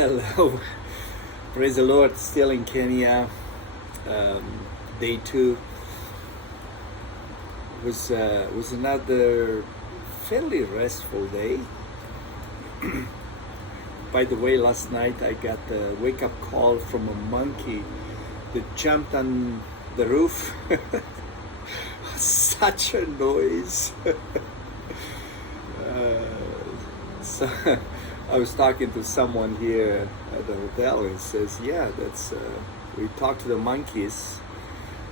Hello, praise the Lord. Still in Kenya. Day 2 was another fairly restful day. By the way, last night I got a wake-up call from a monkey that jumped on the roof. Such a noise. So I was talking to someone here at the hotel and says, yeah, that's we talk to the monkeys.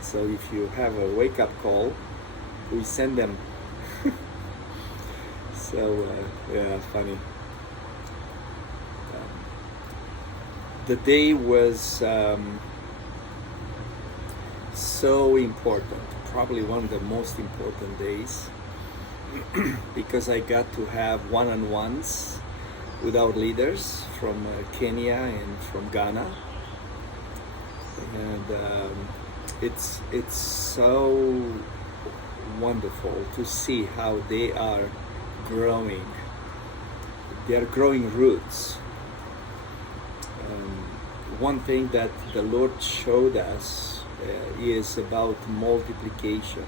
So if you have a wake-up call, we send them. So yeah, funny. The day was so important, probably one of the most important days, because I got to have one-on-ones with our leaders from Kenya and from Ghana, and it's so wonderful to see how they are growing. They are growing roots. One thing that the Lord showed us is about multiplication.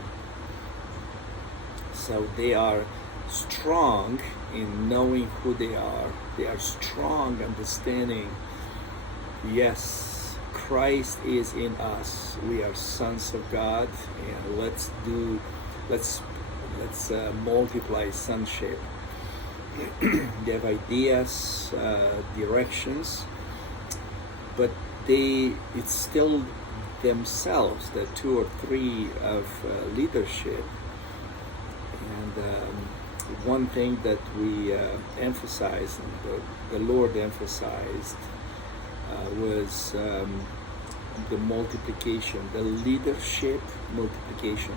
So they are strong in knowing who they are. They are strong understanding, yes, Christ is in us. We are sons of God, and let's multiply sonship. They have ideas, directions, but it's still themselves, the 2 or 3 of leadership. And one thing that we emphasized, and the Lord emphasized, was the multiplication, the leadership multiplication.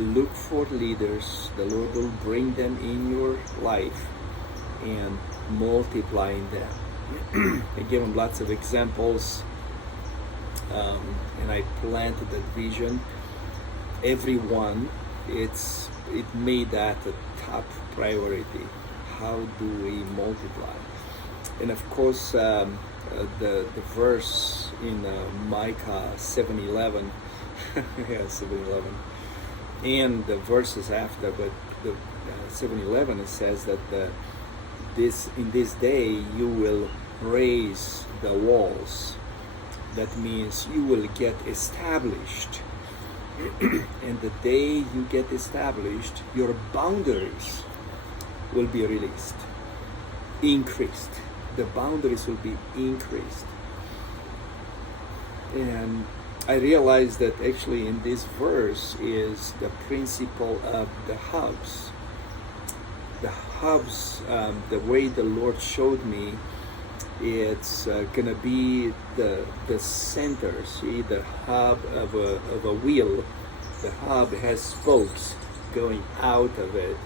Look for leaders. The Lord will bring them in your life and multiplying them. I gave him lots of examples, and I planted that vision. Everyone, it made that a top priority. How do we multiply? And of course, the verse in Micah 7:11, yeah, 7:11, and the verses after, but the 7:11, it says that in this day you will raise the walls. That means you will get established. And the day you get established, your boundaries will be released, increased. The boundaries will be increased. And I realized that actually in this verse is the principle of the hubs. The hubs, the way the Lord showed me, it's gonna be the center. See, the hub of a wheel. The hub has spokes going out of it,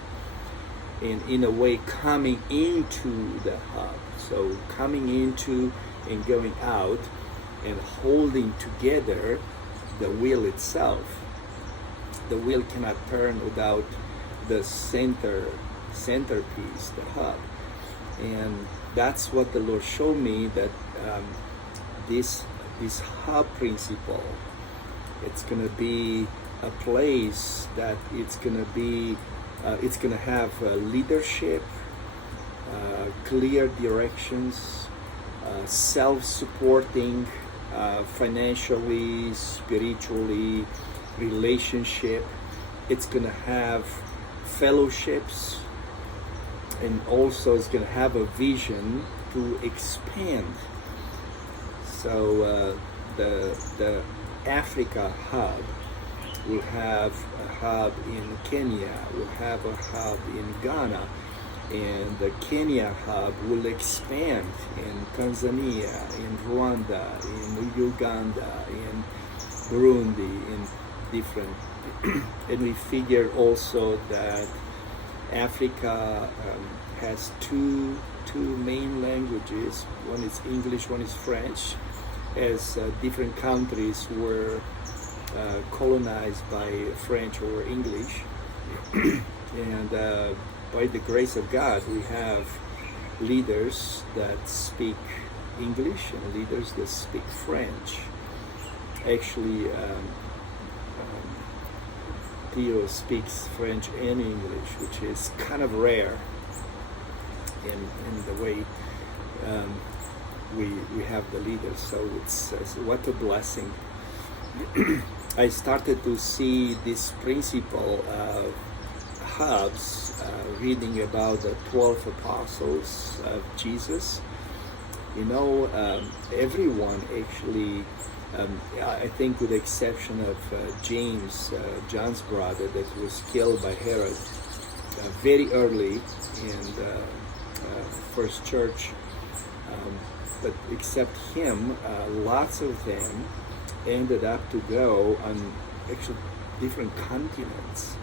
and in a way coming into the hub. So coming into and going out and holding together the wheel itself. The wheel cannot turn without the centerpiece, the hub. And that's what the Lord showed me, that this hub principle, it's going to be a place that it's going to have leadership, clear directions, self-supporting, financially, spiritually, relationship. It's going to have fellowships, and also it's going to have a vision to expand. So the Africa hub will have a hub in Kenya, will have a hub in Ghana, and the Kenya hub will expand in Tanzania, in Rwanda, in Uganda, in Burundi, in different. And we figured also that Africa has two main languages. One is English, one is French, as different countries were colonized by French or English. And by the grace of God, we have leaders that speak English and leaders that speak French. Actually, Theo speaks French and English, which is kind of rare in the way we have the leaders. So it's what a blessing. I started to see this principle of hubs, reading about the 12 apostles of Jesus. You know, everyone actually, I think with the exception of James, John's brother, that was killed by Herod very early in the first church, but except him, lots of them ended up to go on actually different continents,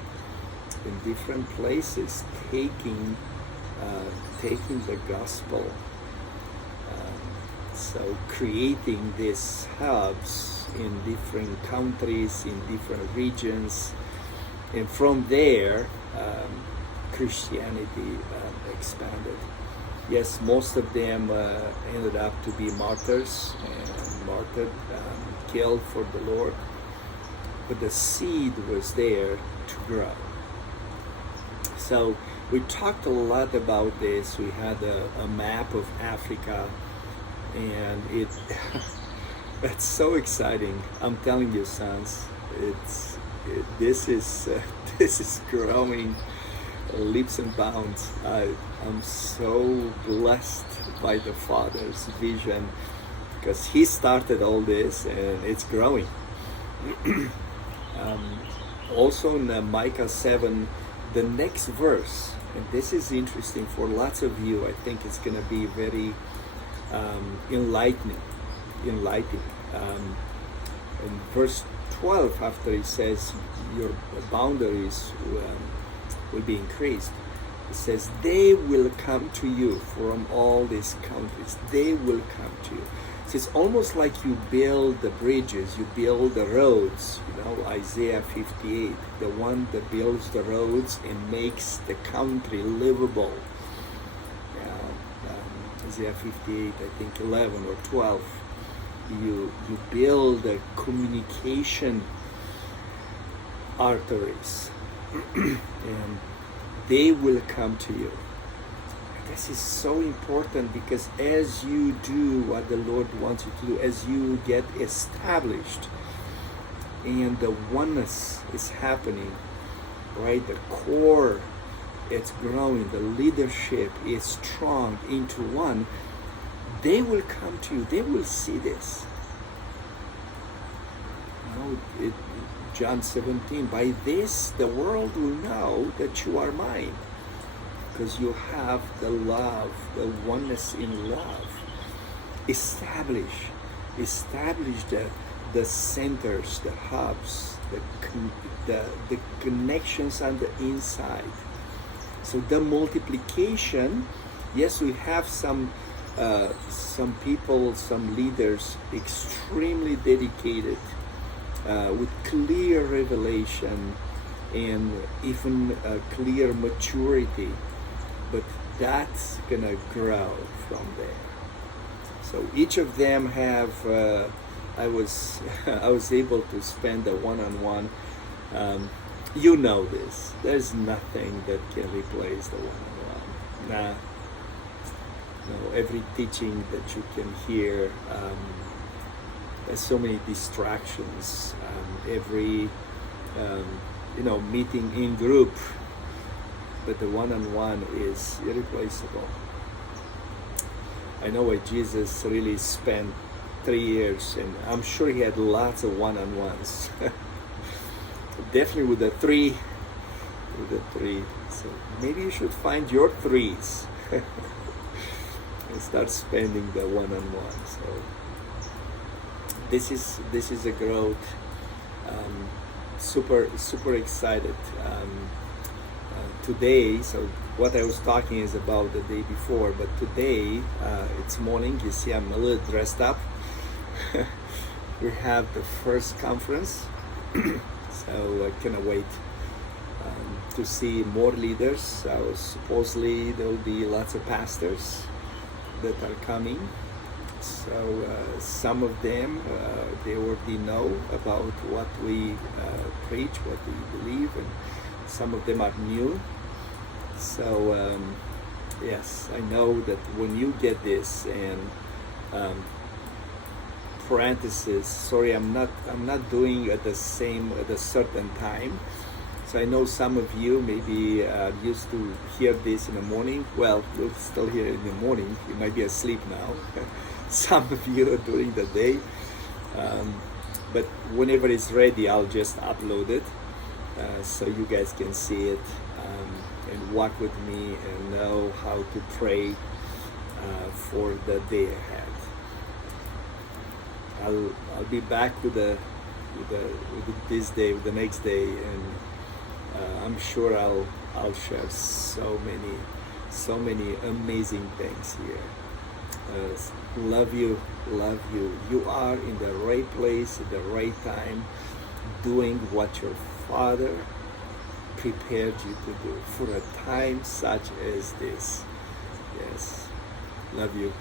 in different places, taking the gospel. So creating these hubs in different countries, in different regions, and from there, Christianity expanded. Yes, most of them ended up to be martyrs and martyred, killed for the Lord, but the seed was there to grow. So we talked a lot about this. We had a map of Africa, and it's so exciting. I'm telling you, sons, this is growing leaps and bounds. I'm so blessed by the Father's vision, because He started all this and it's growing. Also in Micah 7, the next verse, and this is interesting for lots of you. I think it's going to be very enlightening. In verse 12, after he says your boundaries will be increased, it says they will come to you from all these countries. They will come to you. So it's almost like you build the bridges, you build the roads. You know, Isaiah 58, the one that builds the roads and makes the country livable. Isaiah 58, I think 11 or 12. You build the communication arteries, and they will come to you. This is so important, because as you do what the Lord wants you to do, as you get established and the oneness is happening, right? The core, it's growing, the leadership is strong into one, they will come to you, they will see this. You know, John 17, by this the world will know that you are mine, because you have the love, the oneness in love. Establish the centers, the hubs, the connections on the inside. So the multiplication, yes, we have some people, some leaders extremely dedicated, with clear revelation and even clear maturity, but that's gonna grow from there. So each of them have. I was able to spend a one-on-one. You know this. There's nothing that can replace the one-on-one. Every teaching that you can hear, there's so many distractions. Every meeting in group, but the one-on-one is irreplaceable. I know why Jesus really spent 3 years, and I'm sure he had lots of one-on-ones. Definitely with the three. So maybe you should find your threes and start spending the one-on-one. So this is a growth. Super excited. Today, so what I was talking is about the day before, but today, it's morning. You see I'm a little dressed up. We have the first conference. So I cannot wait to see more leaders. So supposedly there will be lots of pastors that are coming. So some of them, they already know about what we preach, what we believe, and some of them are new. So yes, I know that when you get this, and parenthesis, sorry, I'm not doing at a certain time. So I know some of you maybe used to hear this in the morning. Well, you'll still hear it in the morning. You might be asleep now. Some of you are during the day. But whenever it's ready, I'll just upload it so you guys can see it and walk with me and know how to pray for the day ahead. I'll be back with this day, with the next day, and I'm sure I'll share so many amazing things here. Love you. You are in the right place at the right time, doing what your Father prepared you to do for a time such as this. Yes, love you.